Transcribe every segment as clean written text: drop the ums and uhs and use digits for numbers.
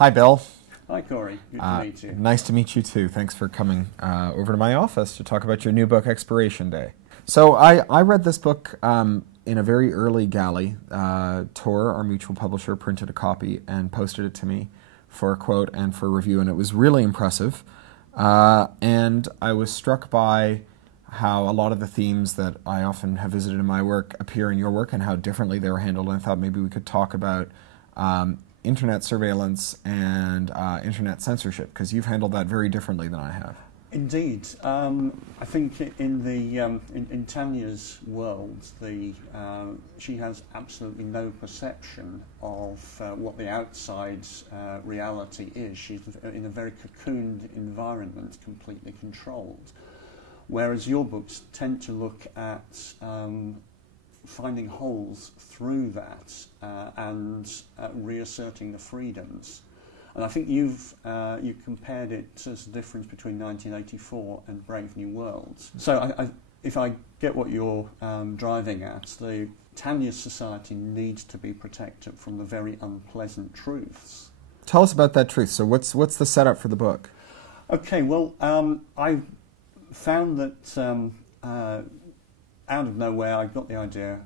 Hi, Bill. Hi, Cory. Good to meet you. Nice to meet you, too. Thanks for coming over to my office to talk about your new book, Expiration Day. So I read this book in a very early galley. Tor, our mutual publisher, printed a copy and posted it to me for a quote and for a review, and it was really impressive. And I was struck by how a lot of the themes that I often have visited in my work appear in your work and how differently they were handled. And I thought maybe we could talk about internet surveillance and internet censorship, because you've handled that very differently than I have. Indeed. I think in Tanya's world, she has absolutely no perception of what the outside reality is. She's in a very cocooned environment, completely controlled. Whereas your books tend to look at finding holes through that and reasserting the freedoms. And I think you compared it as the difference between 1984 and Brave New Worlds. So if I get what you're driving at, the Tanya's society needs to be protected from the very unpleasant truths. Tell us about that truth. So what's the setup for the book? Okay, well, I found that out of nowhere I got the idea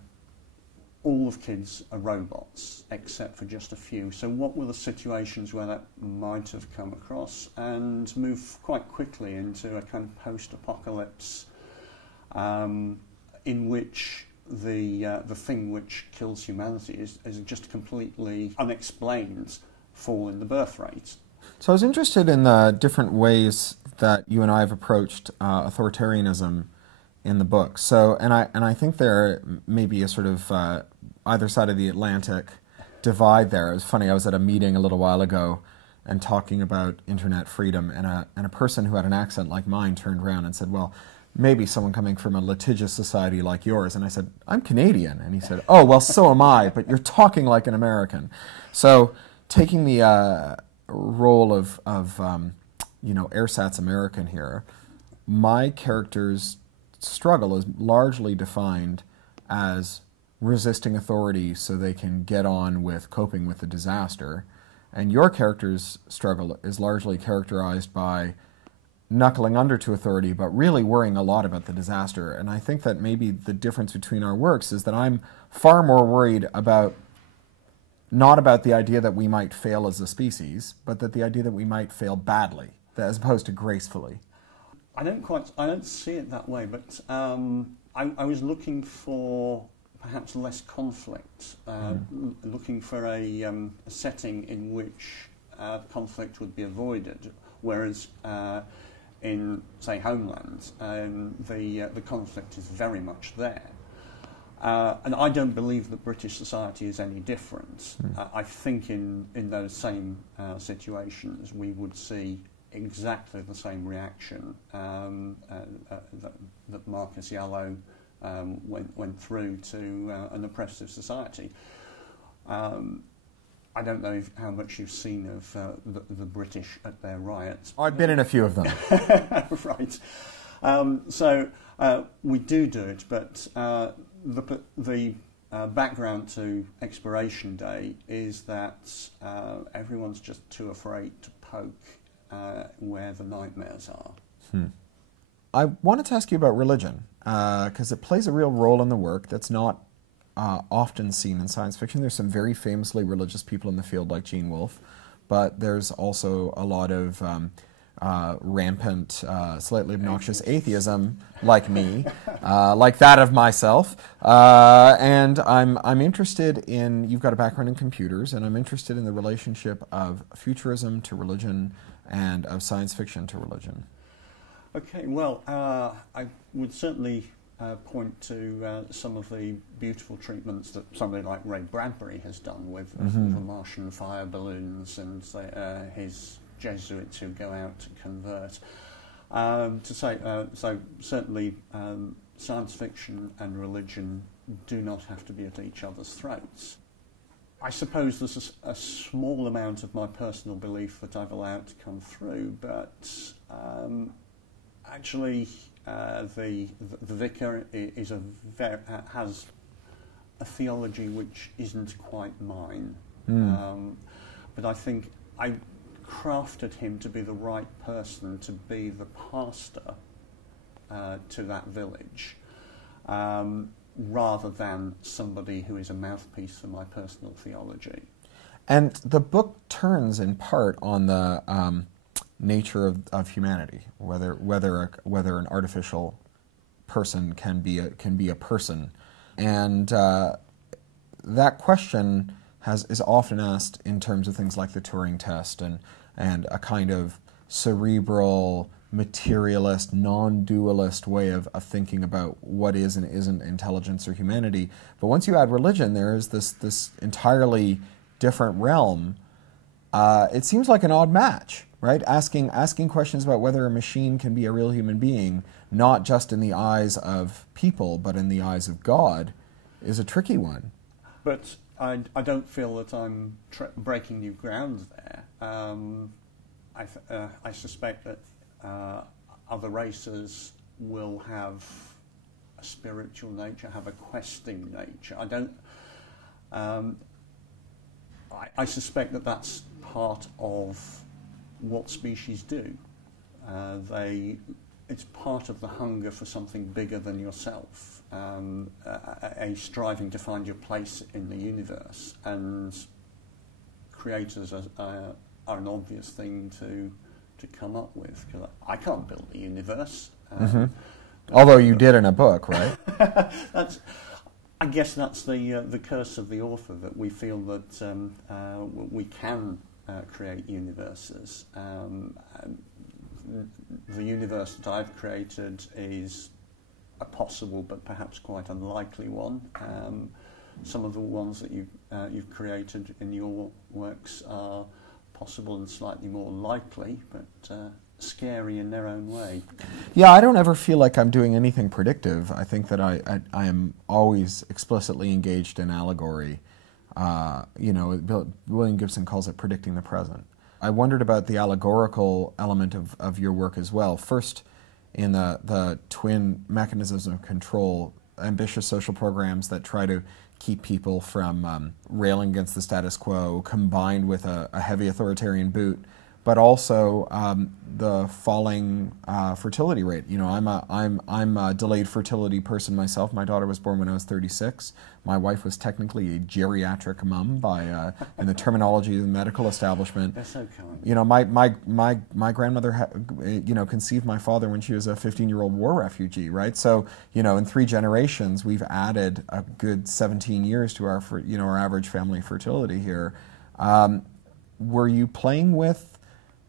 all of kids are robots, except for just a few. So what were the situations where that might have come across, and move quite quickly into a kind of post-apocalypse in which the thing which kills humanity is just completely unexplained fall in the birth rate. So I was interested in the different ways that you and I have approached authoritarianism in the book. So, and I think there may be a sort of either side of the Atlantic divide there. It was funny, I was at a meeting a little while ago and talking about internet freedom, and a person who had an accent like mine turned around and said, well, maybe someone coming from a litigious society like yours. And I said, I'm Canadian. And he said, oh, well, so am I, but you're talking like an American. So taking the role of ersatz American here, my character's struggle is largely defined as resisting authority so they can get on with coping with the disaster, and your character's struggle is largely characterized by knuckling under to authority but really worrying a lot about the disaster. And I think that maybe the difference between our works is that I'm far more worried about not about the idea that we might fail as a species, but that the idea that we might fail badly as opposed to gracefully. I don't see it that way, but I was looking for perhaps less conflict, looking for a setting in which conflict would be avoided, whereas in, say, Homeland, the conflict is very much there. And I don't believe that British society is any different. I think in those same situations we would see exactly the same reaction that Marcus Yallow went through to an oppressive society. I don't know how much you've seen of the British at their riots. I've been in a few of them. Right. So we do it, but the background to Expiration Day is that everyone's just too afraid to poke where the nightmares are. I wanted to ask you about religion, because it plays a real role in the work that's not often seen in science fiction. There's some very famously religious people in the field like Gene Wolfe, but there's also a lot of rampant, slightly obnoxious atheism like me, like that of myself. And I'm interested in, you've got a background in computers, and I'm interested in the relationship of futurism to religion and of science fiction to religion. Okay, well, I would certainly point to some of the beautiful treatments that somebody like Ray Bradbury has done with the Martian fire balloons and his Jesuits who go out to convert. So certainly science fiction and religion do not have to be at each other's throats. I suppose there's a small amount of my personal belief that I've allowed to come through, but actually the vicar has a theology which isn't quite mine. But I think I crafted him to be the right person to be the pastor to that village, rather than somebody who is a mouthpiece for my personal theology. And the book turns in part on the nature of humanity, whether an artificial person can be a person, and that question is often asked in terms of things like the Turing test and a kind of cerebral, materialist, non-dualist way of thinking about what is and isn't intelligence or humanity. But once you add religion, there is this entirely different realm. It seems like an odd match, right? Asking questions about whether a machine can be a real human being, not just in the eyes of people, but in the eyes of God, is a tricky one. But I don't feel that I'm breaking new ground there. I suspect that other races will have a spiritual nature, have a questing nature. I suspect that that's part of what species do. It's part of the hunger for something bigger than yourself, a striving to find your place in the universe, and creators are an obvious thing to come up with, because I can't build the universe. Although you did in a book, right? I guess that's the curse of the author, that we feel that we can create universes. The universe that I've created is a possible but perhaps quite unlikely one. Some of the ones that you've created in your works are possible and slightly more likely, but scary in their own way. Yeah, I don't ever feel like I'm doing anything predictive. I think that I am always explicitly engaged in allegory. William Gibson calls it predicting the present. I wondered about the allegorical element of your work as well. First, in the twin mechanisms of control, ambitious social programs that try to keep people from railing against the status quo, combined with a heavy authoritarian boot, but also the falling fertility rate. You know, I'm a delayed fertility person myself. My daughter was born when I was 36. My wife was technically a geriatric mum in the terminology of the medical establishment. That's so kind. You know, my grandmother conceived my father when she was a 15-year-old war refugee, right? So, you know, in 3 generations, we've added a good 17 years to our average family fertility here. Were you playing with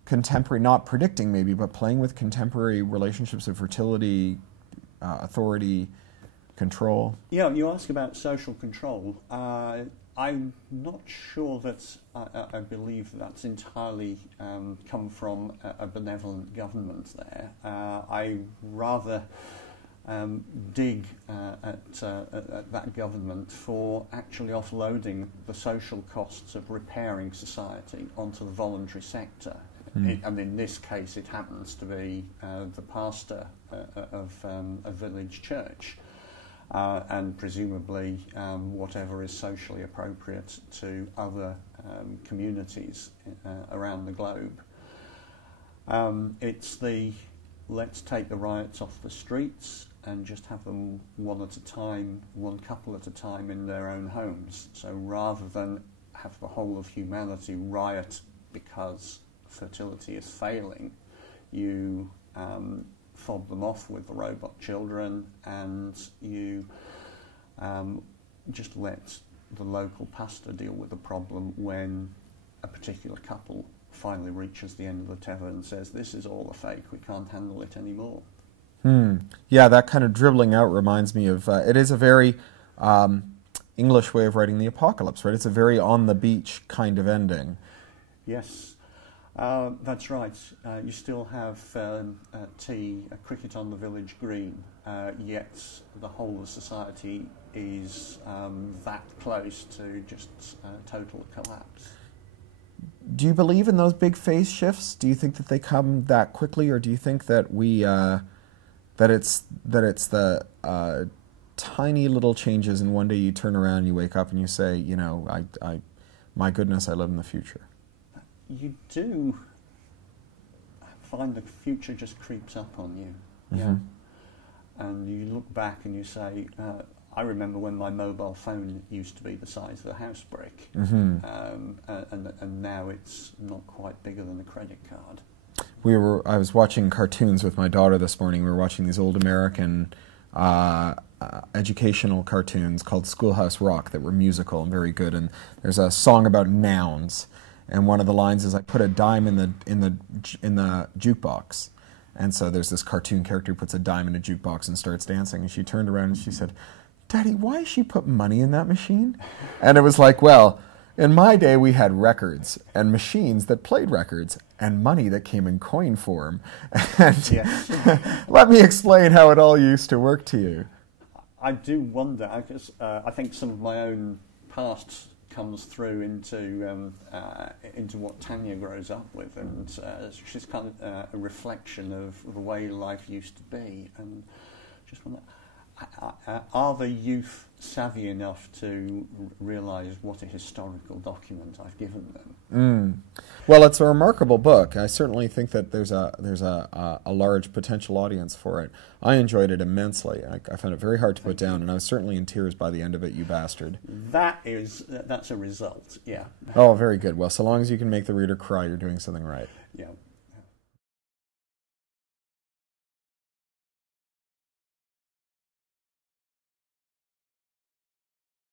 contemporary, not predicting maybe, but playing with contemporary relationships of fertility, authority, control? Yeah, you ask about social control. I'm not sure that I believe that's entirely come from a benevolent government there. I rather dig at that government for actually offloading the social costs of repairing society onto the voluntary sector. And in this case, it happens to be the pastor of a village church, and presumably whatever is socially appropriate to other communities around the globe. It's let's take the riots off the streets and just have them one couple at a time in their own homes. So rather than have the whole of humanity riot because fertility is failing, you fob them off with the robot children, and you just let the local pastor deal with the problem when a particular couple finally reaches the end of the tether and says, this is all a fake, we can't handle it anymore. Yeah, that kind of dribbling out reminds me of, it is a very English way of writing the apocalypse, right? It's a very on-the-beach kind of ending. Yes. That's right. You still have tea, cricket on the village green, yet the whole of society is that close to just total collapse. Do you believe in those big phase shifts? Do you think that they come that quickly, or do you think that it's the tiny little changes, and one day you turn around and you wake up and you say, you know, my goodness, I live in the future? you do find the future just creeps up on you. Mm-hmm. Yeah. And you look back and you say, I remember when my mobile phone used to be the size of a house brick, Mm-hmm. and now it's not quite bigger than a credit card. I was watching cartoons with my daughter this morning. We were watching these old American educational cartoons called Schoolhouse Rock that were musical and very good. And there's a song about nouns, and one of the lines is, "I put a dime in the jukebox." And so there's this cartoon character who puts a dime in a jukebox and starts dancing. And she turned around and she said, "Daddy, why she put money in that machine?" And it was like, well, in my day we had records and machines that played records and money that came in coin form. And Yes. let me explain how it all used to work to you. I do wonder, because I think some of my own past comes through into what Tanya grows up with, and she's kind of a reflection of the way life used to be. And just wonder, are the youth savvy enough to realise what a historical document I've given them? Well, it's a remarkable book. I certainly think that there's a large potential audience for it. I enjoyed it immensely. I found it very hard to put down, and I was certainly in tears by the end of it, you bastard. That's a result, yeah. Oh, very good. Well, so long as you can make the reader cry, you're doing something right. Yeah.